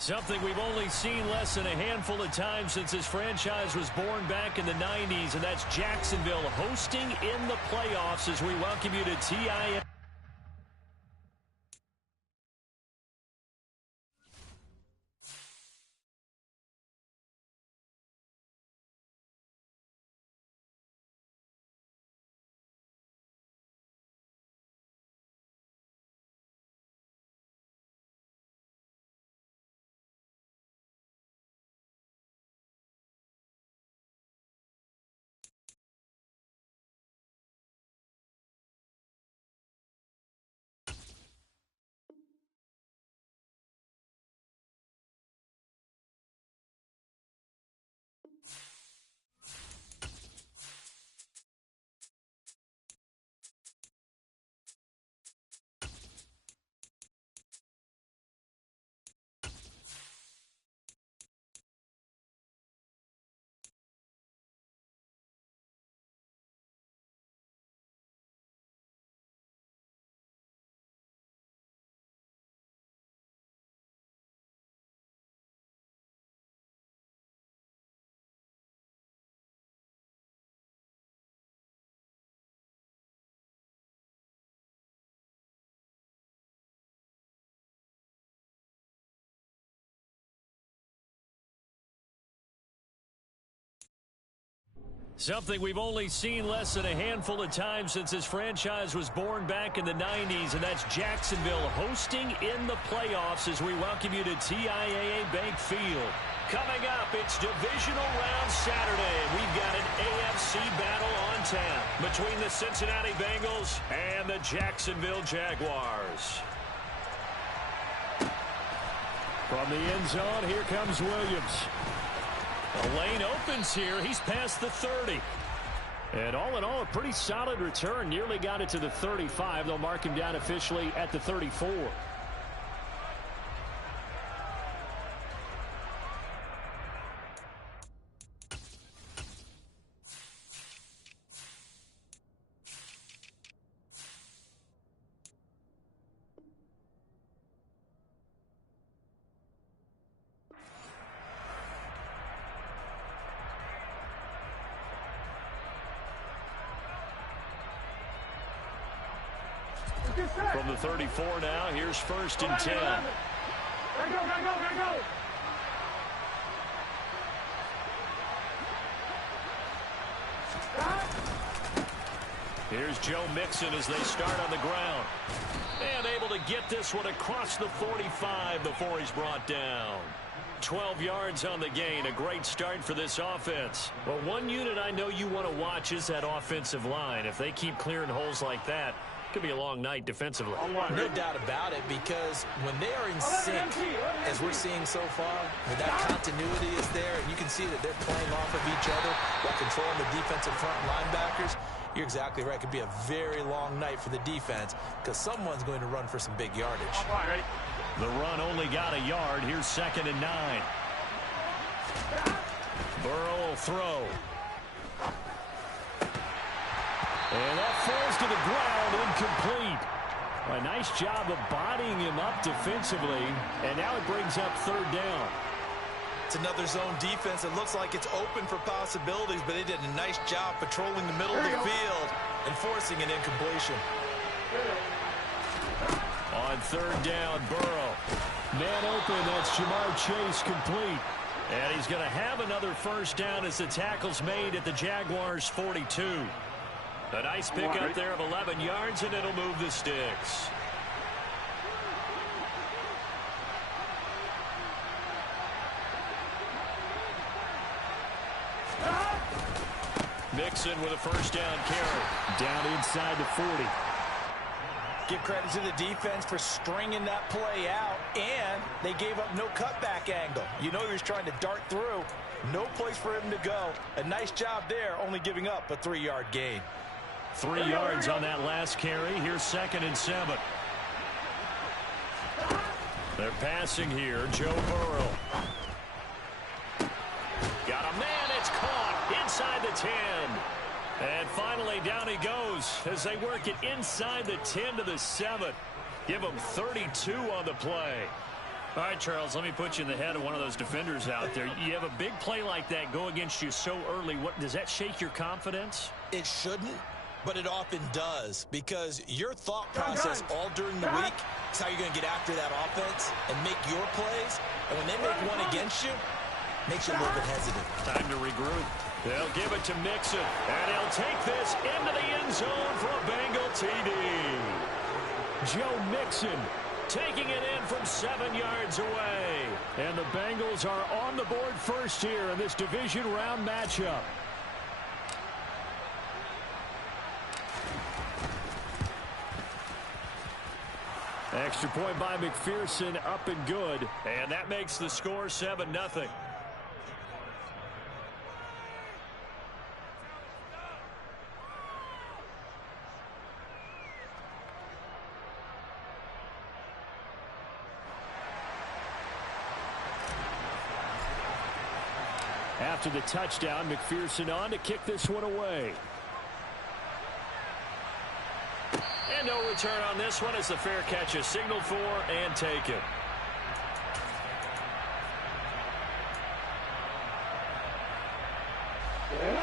Something we've only seen less than a handful of times since this franchise was born back in the 90s, and that's Jacksonville hosting in the playoffs as we welcome you to TIM. Something we've only seen less than a handful of times since this franchise was born back in the 90s, and that's Jacksonville hosting in the playoffs as we welcome you to TIAA Bank Field. Coming up, it's Divisional Round Saturday. We've got an AFC battle on tap between the Cincinnati Bengals and the Jacksonville Jaguars. From the end zone, here comes Williams. The lane opens here. He's past the 30. And all in all, a pretty solid return. Nearly got it to the 35. They'll mark him down officially at the 34. From the 34 now, here's 1st and 10. Go. Here's Joe Mixon as they start on the ground. And able to get this one across the 45 before he's brought down. 12 yards on the gain. A great start for this offense. Well, one unit I know you want to watch is that offensive line. If they keep clearing holes like that, could be a long night defensively. No doubt about it, because when they are in sync, as we're seeing so far, when that continuity is there, and you can see that they're playing off of each other while controlling the defensive front linebackers, you're exactly right. It could be a very long night for the defense because someone's going to run for some big yardage. The run only got a yard. Here's 2nd and 9. Burrow will throw. And that falls to the ground, incomplete. A nice job of bodying him up defensively, and now it brings up 3rd down. It's another zone defense. It looks like it's open for possibilities, but they did a nice job patrolling the middle of the field and forcing an incompletion. On 3rd down, Burrow. Man open, that's Jamar Chase complete. And he's going to have another 1st down as the tackle's made at the Jaguars' 42. A nice pickup there of 11 yards, and it'll move the sticks. Mixon with a 1st down carry. Down inside the 40. Give credit to the defense for stringing that play out, and they gave up no cutback angle. You know he was trying to dart through. No place for him to go. A nice job there, only giving up a 3-yard gain. 3 yards on that last carry. Here's 2nd and 7. They're passing here. Joe Burrow. Got a man. It's caught inside the 10. And finally down he goes as they work it inside the 10 to the 7. Give him 32 on the play. All right, Charles, let me put you in the head of one of those defenders out there. You have a big play like that go against you so early. Does that shake your confidence? It shouldn't, but it often does, because your thought process all during the week is how you're going to get after that offense and make your plays. And when they make one against you, it makes you a little bit hesitant. Time to regroup. They'll give it to Mixon, and he'll take this into the end zone for a Bengal TD. Joe Mixon taking it in from 7 yards away. And the Bengals are on the board first here in this division round matchup. Extra point by McPherson, up and good. And that makes the score 7-0. After the touchdown, McPherson on to kick this one away. And no return on this one as the fair catch is signaled for and taken.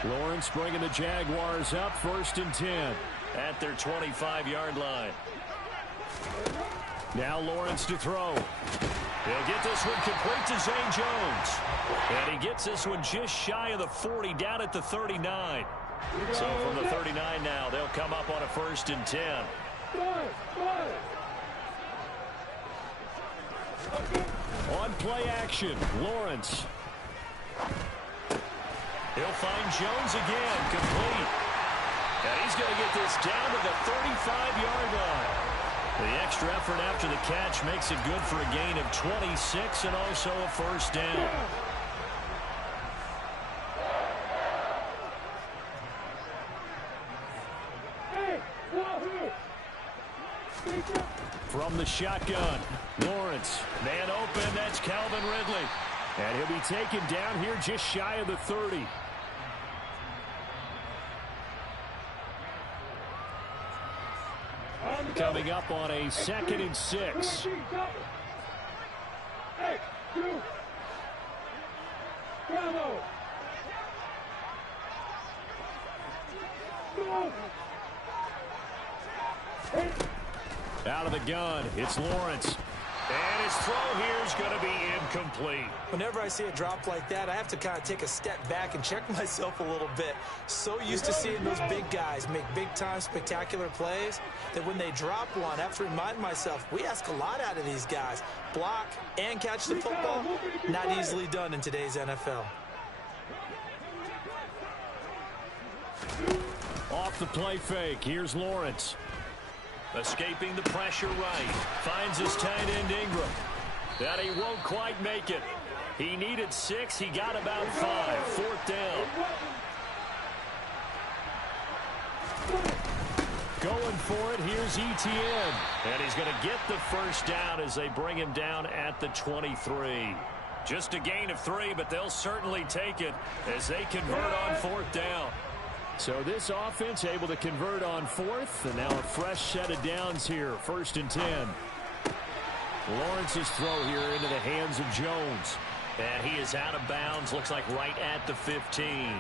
Lawrence bringing the Jaguars up 1st and 10 at their 25-yard line. Now Lawrence to throw. He'll get this one complete to Zay Jones. And he gets this one just shy of the 40, down at the 39. So from the 39 now, they'll come up on a 1st and 10. On play action, Lawrence. He'll find Jones again, complete. And he's going to get this down to the 35-yard line. The extra effort after the catch makes it good for a gain of 26 and also a 1st down. From the shotgun, Lawrence, man open, that's Calvin Ridley. And he'll be taken down here just shy of the 30. Coming up on a 2nd and 6. Out of the gun, it's Lawrence. And his throw here is going to be incomplete. Whenever I see a drop like that, I have to kind of take a step back and check myself a little bit. So used to seeing those big guys make big-time spectacular plays that when they drop one, I have to remind myself, we ask a lot out of these guys. Block and catch the football, not easily done in today's NFL. Off the play fake, here's Lawrence. Escaping the pressure right. Finds his tight end Ingram. That he won't quite make it. He needed 6. He got about 5. 4th down. Going for it. Here's Etienne. And he's going to get the 1st down as they bring him down at the 23. Just a gain of 3, but they'll certainly take it as they convert on 4th down. So this offense able to convert on 4th, and now a fresh set of downs here, 1st and 10. Lawrence's throw here into the hands of Jones. And he is out of bounds, looks like right at the 15.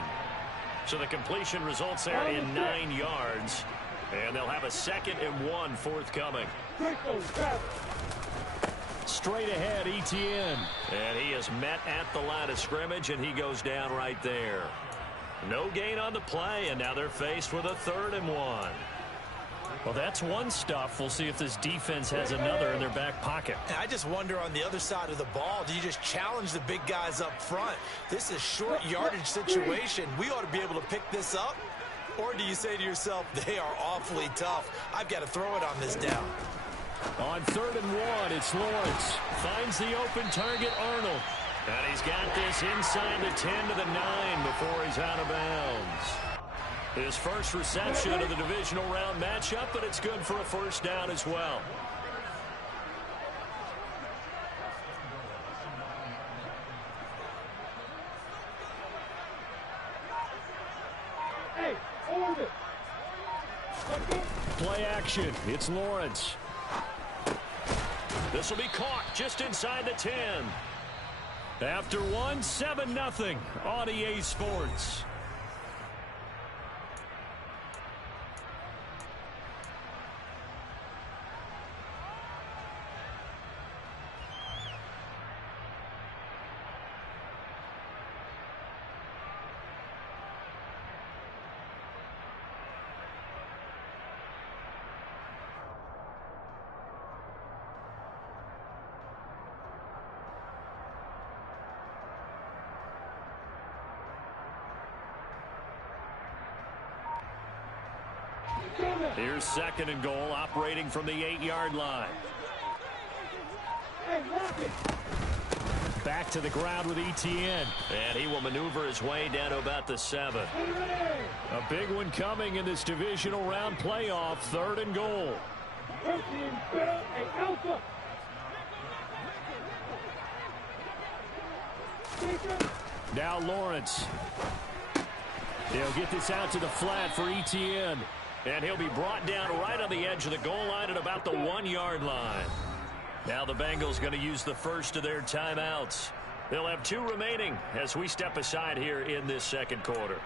So the completion results there in 9 yards. And they'll have a 2nd and 1 forthcoming. Straight ahead, Etienne. And he is met at the line of scrimmage, and he goes down right there. No gain on the play, and now they're faced with a 3rd and 1. Well, that's one stuff. We'll see if this defense has another in their back pocket. And I just wonder on the other side of the ball, do you just challenge the big guys up front? This is a short yardage situation. We ought to be able to pick this up. Or do you say to yourself, they are awfully tough. I've got to throw it on this down. On 3rd and 1, it's Lawrence. Finds the open target, Arnold. And he's got this inside the 10 to the 9 before he's out of bounds. His first reception of the divisional round matchup, but it's good for a 1st down as well. Play action. It's Lawrence. This will be caught just inside the 10. After one, 7-0 on EA Sports. Here's 2nd and goal, operating from the 8-yard line. Back to the ground with ETN. And he will maneuver his way down to about the 7. A big one coming in this divisional round playoff. 3rd and goal. Now Lawrence. He'll get this out to the flat for ETN. And he'll be brought down right on the edge of the goal line at about the 1-yard line. Now the Bengals going to use the first of their timeouts. They'll have 2 remaining as we step aside here in this 2nd quarter.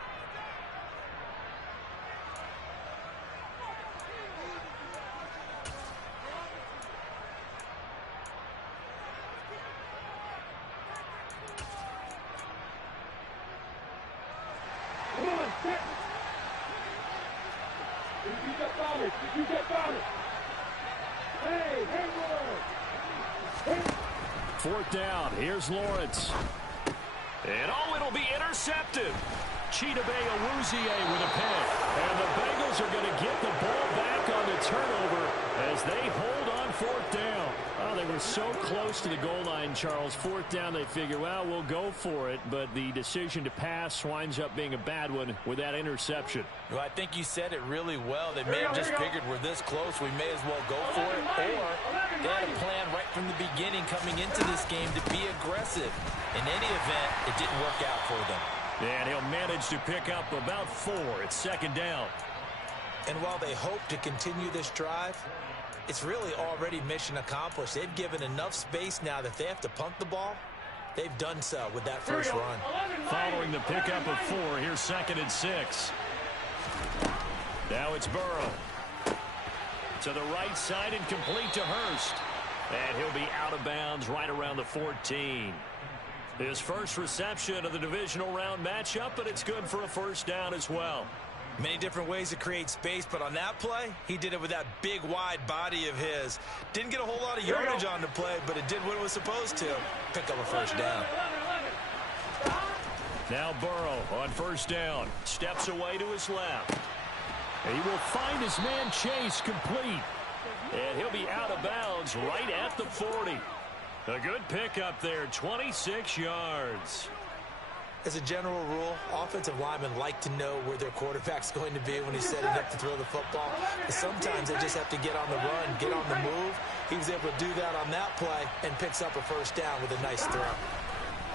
Fourth down. Here's Lawrence. And it'll be intercepted. Chidobe Awuzie with a pick. And the Bengals are going to get the ball back on the turnover as they hold on 4th down. Oh, they were so close to the goal line, Charles. 4th down, they figure, well, we'll go for it. But the decision to pass winds up being a bad one with that interception. Well, I think you said it really well. They may have just figured we're this close, we may as well go for it. Or they had a plan right from the beginning coming into this game to be aggressive. In any event, it didn't work out for them. And he'll manage to pick up about 4. It's 2nd down. And while they hope to continue this drive, it's really already mission accomplished. They've given enough space now that they have to punt the ball. They've done so with that first run. Following the pickup of 4, here's 2nd and 6. Now it's Burrow. To the right side and complete to Hurst. And he'll be out of bounds right around the 14. His first reception of the divisional round matchup, but it's good for a 1st down as well. Many different ways to create space, but on that play, he did it with that big, wide body of his. Didn't get a whole lot of yardage on the play, but it did what it was supposed to. Pick up a 1st down. Now Burrow on 1st down. Steps away to his left. He will find his man Chase complete. And he'll be out of bounds right at the 40. A good pickup there, 26 yards. As a general rule, offensive linemen like to know where their quarterback's going to be when he's setting up to throw the football. But sometimes they just have to get on the run, get on the move. He was able to do that on that play and picks up a 1st down with a nice throw.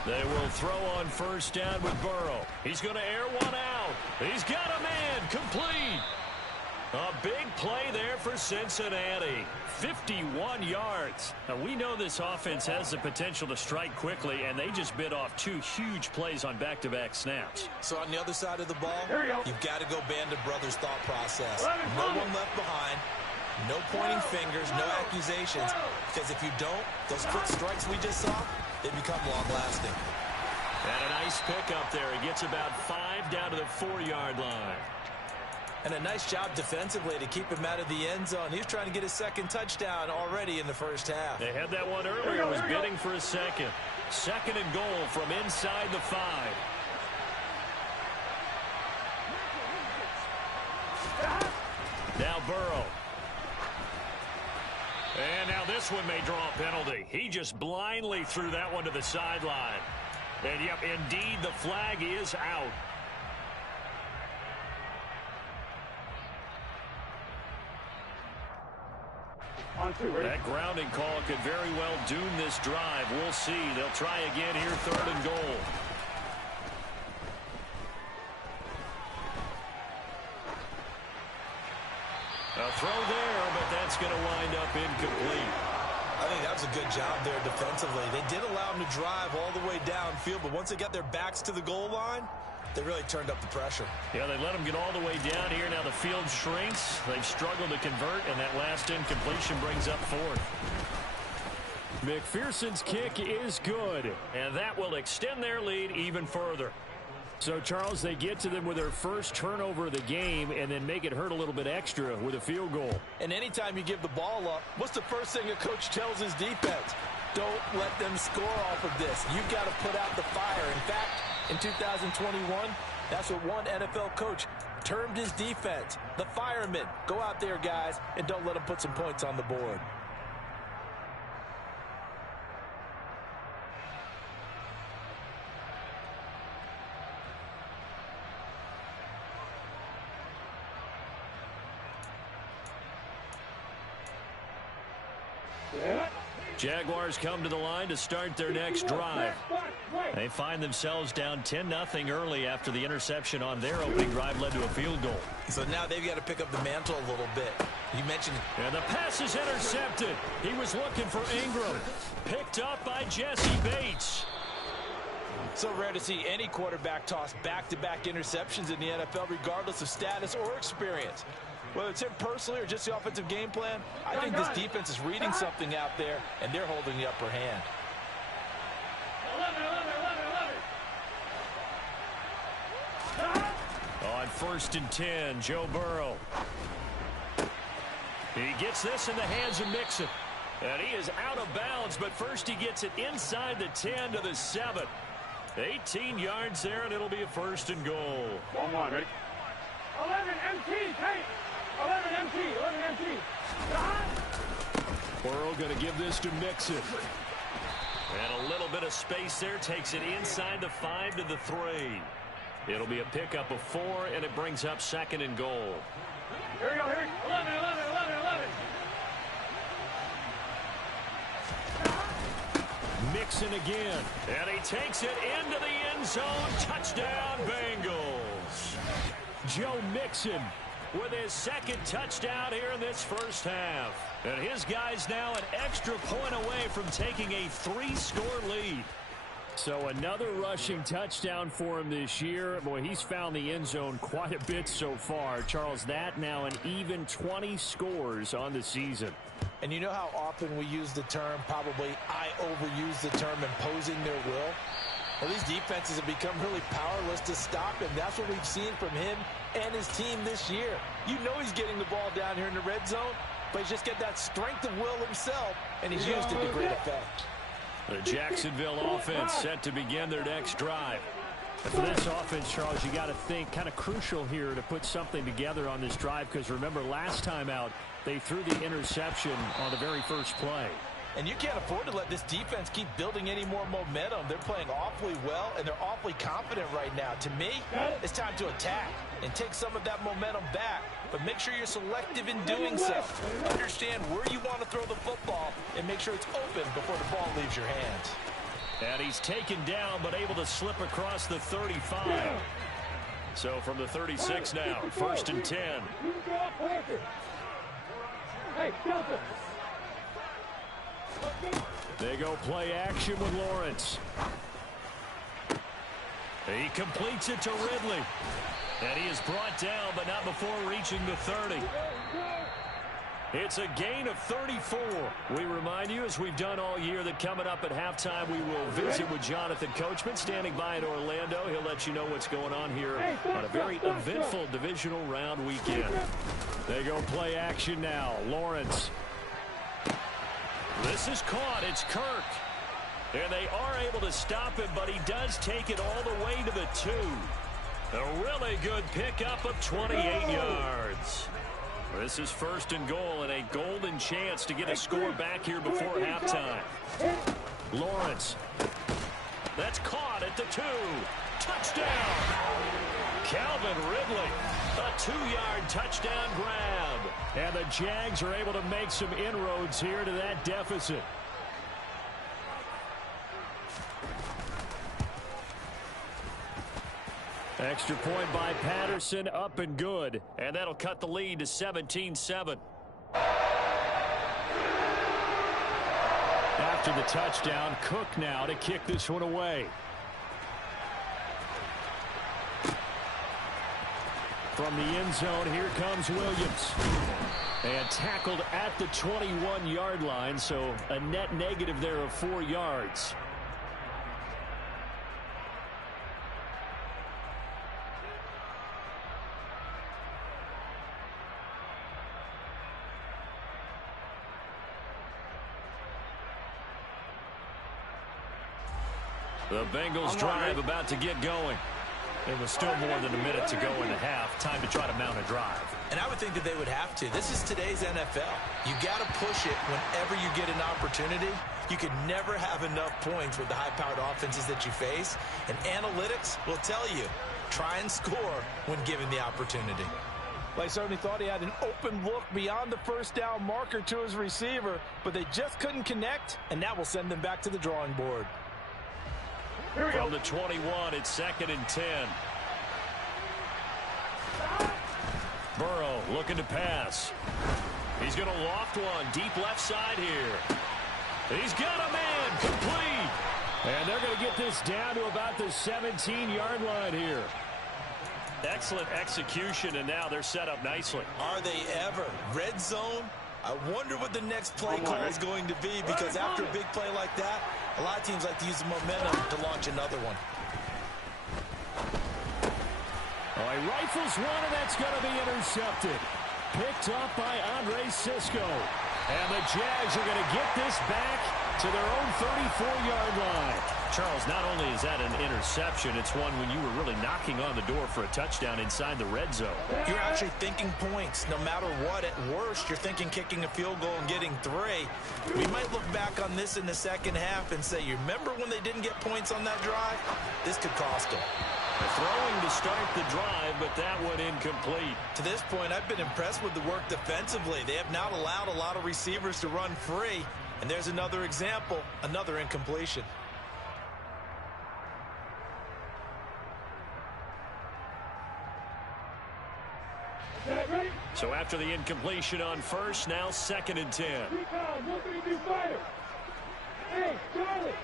They will throw on 1st down with Burrow. He's going to air one out. He's got a man complete. A big play there for Cincinnati. 51 yards. Now, we know this offense has the potential to strike quickly, and they just bit off 2 huge plays on back-to-back snaps. So on the other side of the ball, you've got to go Band of Brothers thought process. No one left behind. No pointing fingers, no accusations. Because if you don't, those quick strikes we just saw, they become long-lasting. And a nice pickup there. He gets about 5 down to the 4-yard line. And a nice job defensively to keep him out of the end zone. He was trying to get his 2nd touchdown already in the 1st half. They had that one earlier. Was bidding for a 2nd. 2nd and goal from inside the 5. Now Burrow. And now this one may draw a penalty. He just blindly threw that one to the sideline. And, yep, indeed, the flag is out. That grounding call could very well doom this drive. We'll see. They'll try again here, 3rd and goal. A throw there, but that's going to wind up incomplete. I think that was a good job there defensively. They did allow them to drive all the way downfield, but once they got their backs to the goal line, they really turned up the pressure. Yeah, they let them get all the way down here. Now the field shrinks. They've struggled to convert, and that last incompletion brings up fourth. McPherson's kick is good, and that will extend their lead even further. So, Charles, they get to them with their first turnover of the game and then make it hurt a little bit extra with a field goal. And anytime you give the ball up, what's the first thing a coach tells his defense? Don't let them score off of this. You've got to put out the fire. In fact, in 2021, that's what one NFL coach termed his defense, the firemen. Go out there, guys, and don't let them put some points on the board. Jaguars come to the line to start their next drive. They find themselves down 10-0 early after the interception on their opening drive led to a field goal. So now they've got to pick up the mantle a little bit. You mentioned it. And the pass is intercepted. He was looking for Ingram. Picked up by Jesse Bates. So rare to see any quarterback toss back-to-back interceptions in the NFL, regardless of status or experience. Whether it's him personally or just the offensive game plan, I think this defense is reading something out there, and they're holding the upper hand. On 1st and 10, Joe Burrow. He gets this in the hands of Mixon. And he is out of bounds, but first he gets it inside the 10 to the 7. 18 yards there, and it'll be a 1st and goal. 1-1, ready? 11 MT, take! 11 MT, 11 MT. Burrow going to give this to Mixon. And a little bit of space there, takes it inside the 5 to the 3. It'll be a pickup of 4, and it brings up 2nd and goal. Here we go, here we go. 11, 11, 11, 11. Mixon again, and he takes it into the end zone. Touchdown, Bengals. Joe Mixon with his 2nd touchdown here in this first half. And his guys now an extra point away from taking a 3-score lead. So another rushing touchdown for him this year. Boy, he's found the end zone quite a bit so far. Charles, that now an even 20 scores on the season. And you know how often we use the term, probably I overuse the term, imposing their will? Well, these defenses have become really powerless to stop him. That's what we've seen from him and his team this year. You know he's getting the ball down here in the red zone, but he's just got that strength of will himself, and he's used it to great effect. The Jacksonville offense set to begin their next drive. And for this offense, Charles, you got to think kind of crucial here to put something together on this drive, because remember last time out, they threw the interception on the very first play. And you can't afford to let this defense keep building any more momentum. They're playing awfully well, and they're awfully confident right now. To me, it's time to attack and take some of that momentum back. But make sure you're selective in doing so. Understand where you want to throw the football and make sure it's open before the ball leaves your hands. And he's taken down, but able to slip across the 35. So from the 36 now, 1st and 10. Hey, Delta. They go play action with Lawrence. He completes it to Ridley. And he is brought down, but not before reaching the 30. It's a gain of 34. We remind you, as we've done all year, that coming up at halftime, we will visit with Jonathan Coachman, standing by in Orlando. He'll let you know what's going on here on a very eventful divisional round weekend. They go play action now. Lawrence. This is caught. It's Kirk. And they are able to stop him, but he does take it all the way to the 2. A really good pickup of 28 yards. This is 1st and goal, and a golden chance to get a score back here before halftime. Lawrence. That's caught at the 2. Touchdown. Calvin Ridley. A 2-yard touchdown grab. And the Jags are able to make some inroads here to that deficit. Extra point by Patterson, up and good. And that'll cut the lead to 17-7. after the touchdown. Cook now to kick this one away. From the end zone, here comes Williams. And tackled at the 21-yard line, so a net negative there of 4 yards. The Bengals drive about to get going. It was still more than a minute to go in the half. Time to try to mount a drive. And I would think that they would have to. This is today's NFL. You got to push it whenever you get an opportunity. You can never have enough points with the high-powered offenses that you face. And analytics will tell you, try and score when given the opportunity. They certainly thought he had an open look beyond the first down marker to his receiver, but they just couldn't connect, and that will send them back to the drawing board. From the 21, it's 2nd and 10. Burrow looking to pass. He's going to loft one deep left side here. He's got a man complete. And they're going to get this down to about the 17-yard line here. Excellent execution, and now they're set up nicely. Are they ever? Red zone? I wonder what the next play call is going to be, because after a big play like that, a lot of teams like to use the momentum to launch another one. Oh, he rifles one, and that's going to be intercepted. Picked up by Andre Sisco. And the Jags are going to get this back to their own 34-yard line. Charles, not only is that an interception, it's one when you were really knocking on the door for a touchdown inside the red zone. You're actually thinking points. No matter what, at worst, you're thinking kicking a field goal and getting 3. We might look back on this in the second half and say, you remember when they didn't get points on that drive? This could cost them. Throwing to start the drive, but that one incomplete. To this point, I've been impressed with the work defensively. They have not allowed a lot of receivers to run free. And there's another example, another incompletion. So after the incompletion on first, now 2nd and 10. Hey, Charlie!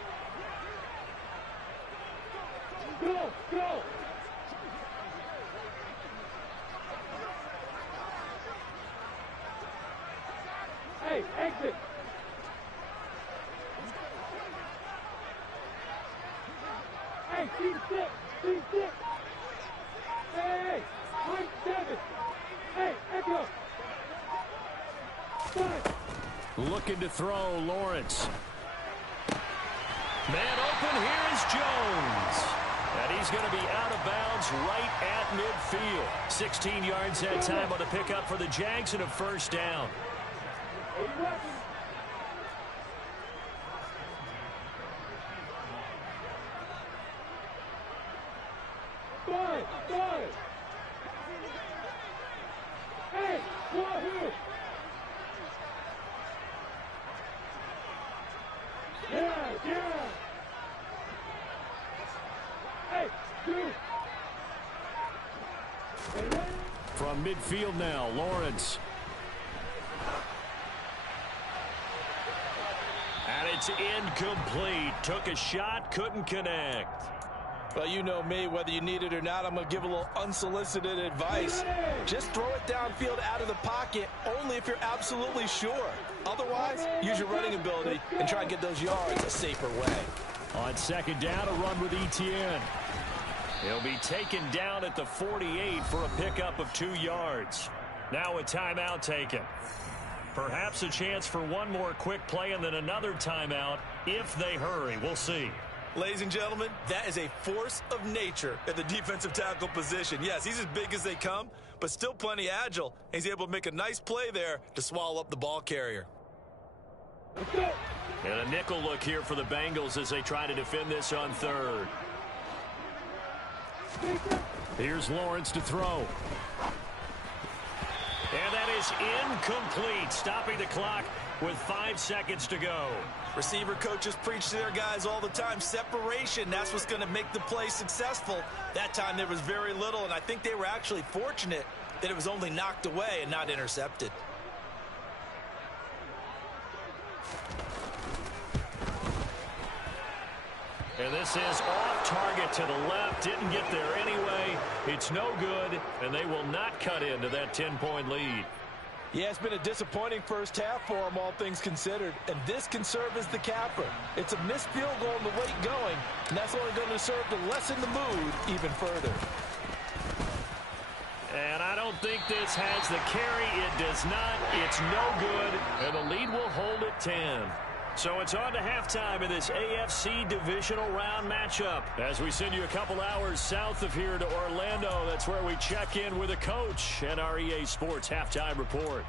Go, go! Hey, exit! Hey, team 6! Team 6! Hey, 1-7! Hey, echo! 5! Looking to throw, Lawrence. Man open, here is Jones. And he's going to be out of bounds right at midfield. 16 yards that time on the pickup for the Jags and a first down. Five! Hey, Wahoo! Yeah! Hey, 2! From midfield now, Lawrence. And it's incomplete. Took a shot, couldn't connect. Well, you know me, whether you need it or not, I'm going to give a little unsolicited advice. Just throw it downfield out of the pocket, only if you're absolutely sure. Otherwise, use your running ability and try and get those yards a safer way. On 2nd down, a run with Etienne. He'll be taken down at the 48 for a pickup of 2 yards. Now a timeout taken. Perhaps a chance for one more quick play and then another timeout if they hurry. We'll see. Ladies and gentlemen, that is a force of nature at the defensive tackle position. Yes, he's as big as they come, but still plenty agile. He's able to make a nice play there to swallow up the ball carrier. And a nickel look here for the Bengals as they try to defend this on 3rd. Here's Lawrence to throw. And that is incomplete, stopping the clock with 5 seconds to go. Receiver coaches preach to their guys all the time. Separation, that's what's going to make the play successful. That time there was very little, and I think they were actually fortunate that it was only knocked away and not intercepted. This is off target to the left. Didn't get there anyway. It's no good, and they will not cut into that 10-point lead. Yeah, it's been a disappointing first half for them, all things considered. And this can serve as the capper. It's a missed field goal in the late going, and that's only going to serve to lessen the mood even further. And I don't think this has the carry. It does not. It's no good, and the lead will hold at 10. So it's on to halftime in this AFC divisional round matchup. As we send you a couple hours south of here to Orlando, that's where we check in with a coach and our EA Sports halftime report.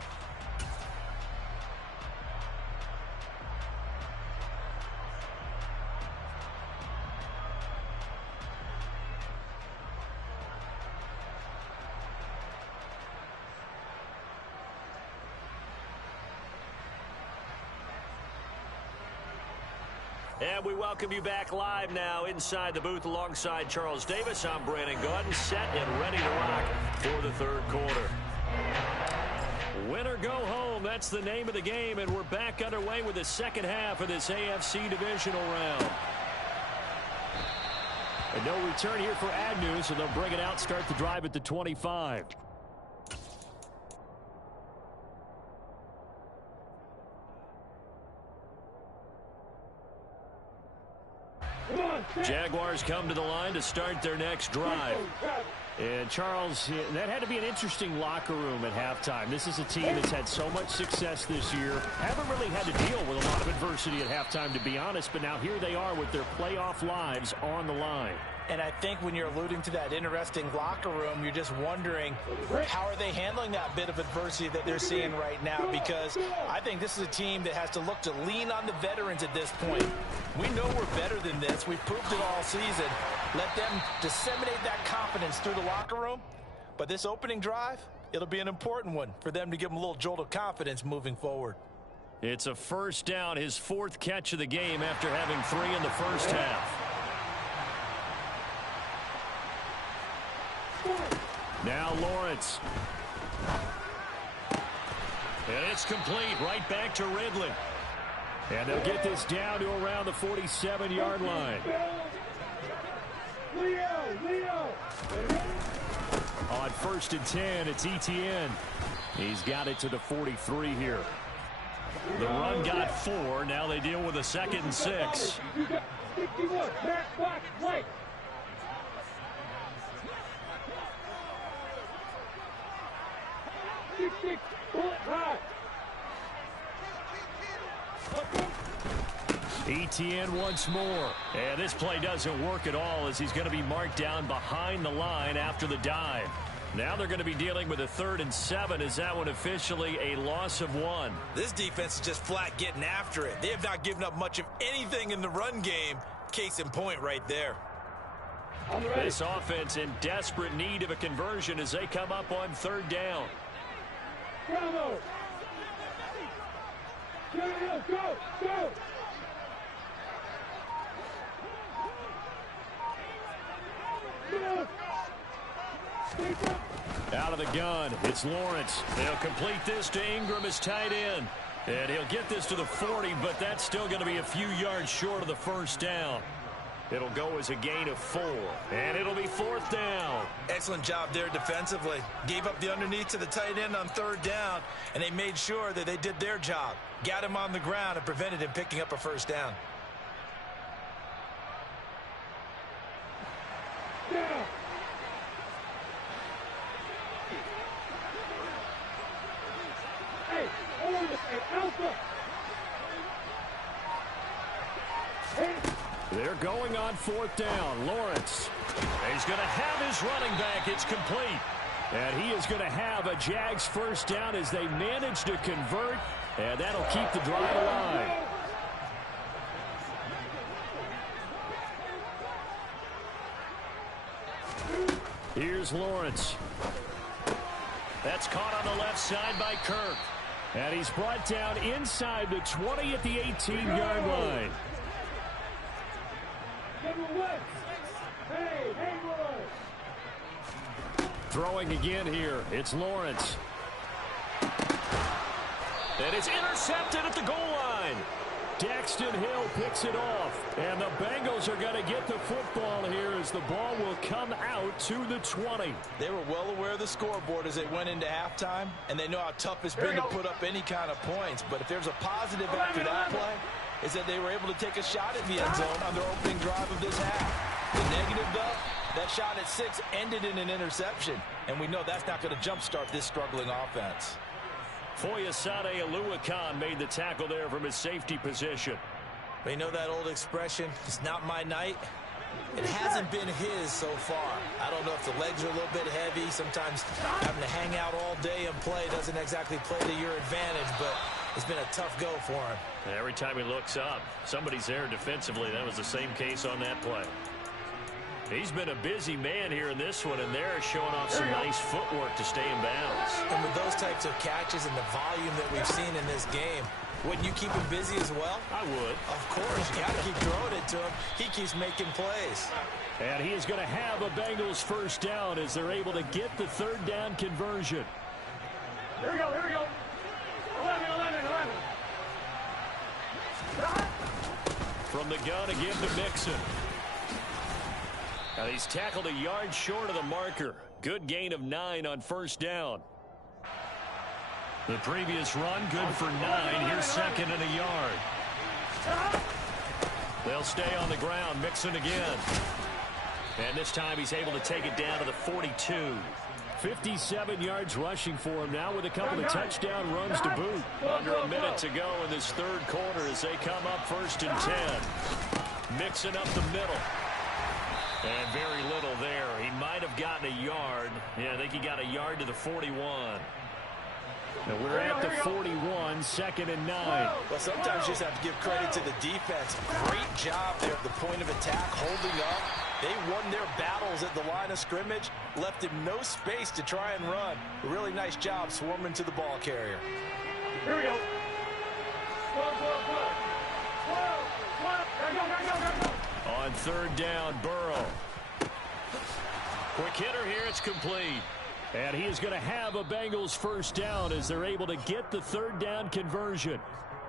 And we welcome you back live now inside the booth alongside Charles Davis. I'm Brandon Gordon, set and ready to rock for the third quarter. Win or go home, that's the name of the game, and we're back underway with the second half of this AFC divisional round. And no return here for Agnew, so they'll bring it out, start the drive at the 25. Jaguars come to the line to start their next drive. And Charles, that had to be an interesting locker room at halftime. This is a team that's had so much success this year. Haven't really had to deal with a lot of adversity at halftime, to be honest. But now here they are with their playoff lives on the line. And I think when you're alluding to that interesting locker room, you're just wondering how are they handling that bit of adversity that they're seeing right now, because I think this is a team that has to look to lean on the veterans at this point. We know we're better than this. We've proved it all season. Let them disseminate that confidence through the locker room. But this opening drive, it'll be an important one for them to give them a little jolt of confidence moving forward. It's a first down, his fourth catch of the game after having 3 in the first half. Now Lawrence. And it's complete right back to Ridley. And they'll get this down to around the 47-yard line. On 1st and 10, it's Etienne. He's got it to the 43 here. The run got 4. Now they deal with a 2nd and 6. Etienne once more. And this play doesn't work at all as he's going to be marked down behind the line after the dive. Now they're going to be dealing with a 3rd and 7. Is that one officially a loss of 1? This defense is just flat getting after it. They have not given up much of anything in the run game. Case in point right there. This offense in desperate need of a conversion as they come up on 3rd down. Bravo! Go! Out of the gun, it's Lawrence. They'll complete this to Ingram as tight end. And he'll get this to the 40, but that's still going to be a few yards short of the first down. It'll go as a gain of 4, and it'll be 4th down. Excellent job there defensively. Gave up the underneath to the tight end on 3rd down, and they made sure that they did their job. Got him on the ground and prevented him picking up a 1st down. Yeah. Hey, Alpha. Hey. They're going on 4th down. Lawrence. He's going to have his running back. It's complete. And he is going to have a Jags 1st down as they manage to convert. And that'll keep the drive alive. Here's Lawrence. That's caught on the left side by Kirk. And he's brought down inside the 20 at the 18-yard line. Throwing again here. It's Lawrence. And it's intercepted at the goal line. Daxton Hill picks it off. And the Bengals are going to get the football here as the ball will come out to the 20. They were well aware of the scoreboard as they went into halftime, and they know how tough it's been to put up any kind of points. But if there's a positive after that play, is that they were able to take a shot at the end zone on their opening drive of this half. The negative, though, that shot at 6 ended in an interception, and we know that's not going to jumpstart this struggling offense. Foyesade Aluakan made the tackle there from his safety position. They know that old expression, it's not my night. It hasn't been his so far. I don't know if the legs are a little bit heavy. Sometimes having to hang out all day and play doesn't exactly play to your advantage, but it's been a tough go for him. And every time he looks up, somebody's there defensively. That was the same case on that play. He's been a busy man here in this one, and they're showing off some nice footwork to stay in bounds. And with those types of catches and the volume that we've seen in this game, wouldn't you keep him busy as well? I would. Of course. You got to keep throwing it to him. He keeps making plays. And he is going to have a Bengals first down as they're able to get the third down conversion. Here we go, here we go. 11. From the gun again to Mixon. Now he's tackled a yard short of the marker. Good gain of 9 on first down. The previous run, good for 9. Here's second and a yard. They'll stay on the ground. Mixon again. And this time he's able to take it down to the 42. 57 yards rushing for him now with a couple of touchdown runs to boot. Under a minute to go in this third quarter as they come up first and 10. Mixon up the middle. And very little there. He might have gotten a yard. Yeah, I think he got a yard to the 41. Now we're at the 41, second and 9. Well, sometimes you just have to give credit to the defense. Great job there at the point of attack, holding up. They won their battles at the line of scrimmage, left him no space to try and run. A really nice job swarming to the ball carrier. Here we go. Go. On third down, Burrow. Quick hitter here, it's complete. And he is going to have a Bengals first down as they're able to get the third down conversion.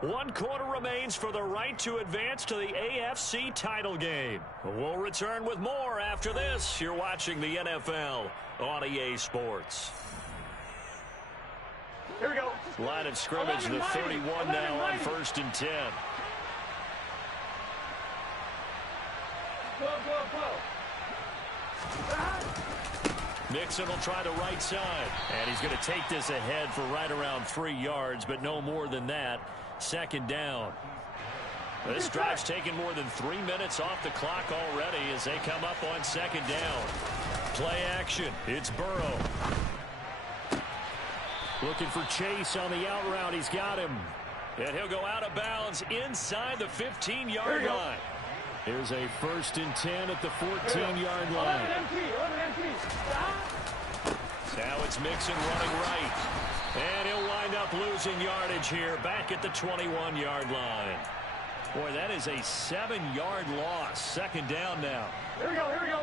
1 quarter remains for the right to advance to the AFC title game. We'll return with more after this. You're watching the NFL on EA Sports. Here we go. Line of scrimmage, the 31 now on first and 10. Go. Mixon will try the right side. And he's going to take this ahead for right around 3 yards, but no more than that. Second down. This drive's taken more than 3 minutes off the clock already as they come up on second down. Play action. It's Burrow. Looking for Chase on the out route. He's got him. And he'll go out of bounds inside the 15-yard line. Here's a first and 10 at the 14-yard line. Now it's Mixon running right. And he'll wind up losing yardage here back at the 21-yard line. Boy, that is a 7-yard loss. Second down now. Here we go.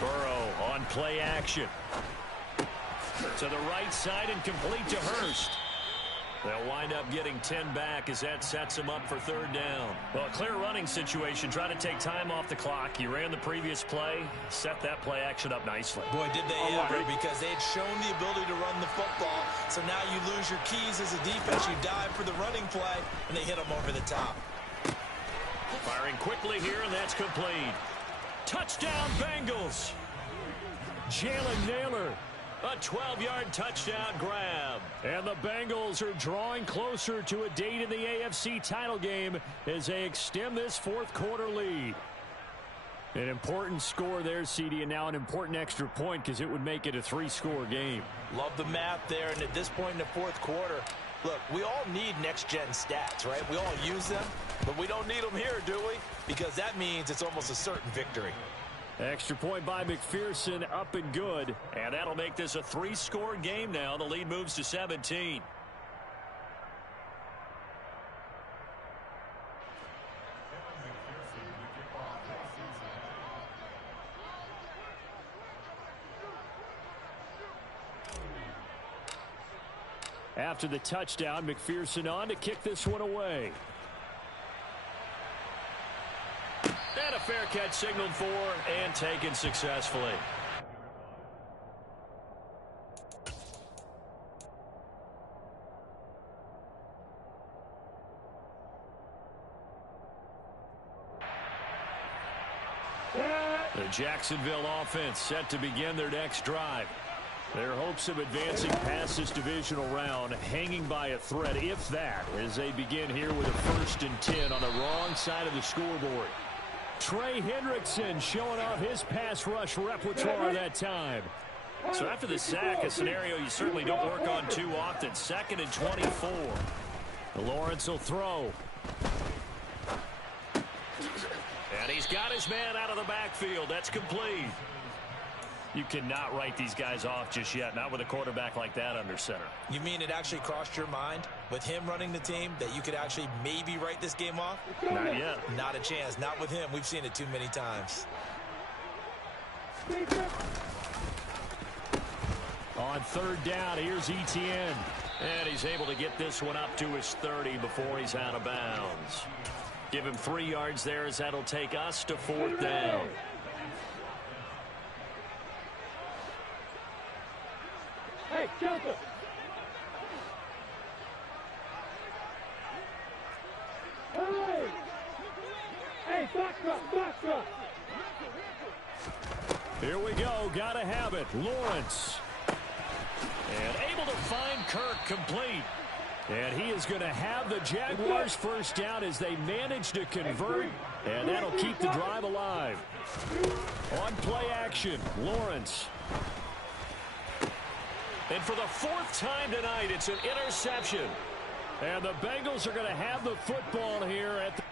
Burrow on play action. To the right side and complete to Hurst. They'll wind up getting 10 back as that sets him up for third down. Well, a clear running situation. Try to take time off the clock. You ran the previous play. Set that play action up nicely. Boy, did they ever, because they had shown the ability to run the football. So now you lose your keys as a defense. You dive for the running play, and they hit them over the top. Firing quickly here, and that's complete. Touchdown, Bengals. Jalen Naylor. A 12-yard touchdown grab. And the Bengals are drawing closer to a date in the AFC title game as they extend this fourth quarter lead. An important score there, CD, and now an important extra point because it would make it a 3-score game. Love the math there, and at this point in the fourth quarter, look, we all need next-gen stats, right? We all use them, but we don't need them here, do we? Because that means it's almost a certain victory. Extra point by McPherson, up and good. And that'll make this a 3-score game now. The lead moves to 17. after the touchdown. McPherson on to kick this one away. And a fair catch signaled for and taken successfully. The Jacksonville offense set to begin their next drive. Their hopes of advancing past this divisional round hanging by a thread, if that, as they begin here with a 1st and 10 on the wrong side of the scoreboard. Trey Hendrickson showing off his pass rush repertoire that time. So after the sack, a scenario you certainly don't work on too often. 2nd and 24. Lawrence will throw. And he's got his man out of the backfield. That's complete. You cannot write these guys off just yet, not with a quarterback like that under center. You mean it actually crossed your mind with him running the team that you could actually maybe write this game off? Not yet. Not a chance. Not with him. We've seen it too many times. On 3rd down, here's Etienne. And he's able to get this one up to his 30 before he's out of bounds. Give him 3 yards there as that'll take us to 4th down. Hey, Joseph. Hey, back drop. Here we go. Gotta have it. Lawrence. And able to find Kirk complete. And he is going to have the Jaguars' 1st down as they manage to convert. And that'll keep the drive alive. On play action, Lawrence. And for the 4th time tonight, it's an interception. And the Bengals are going to have the football here at the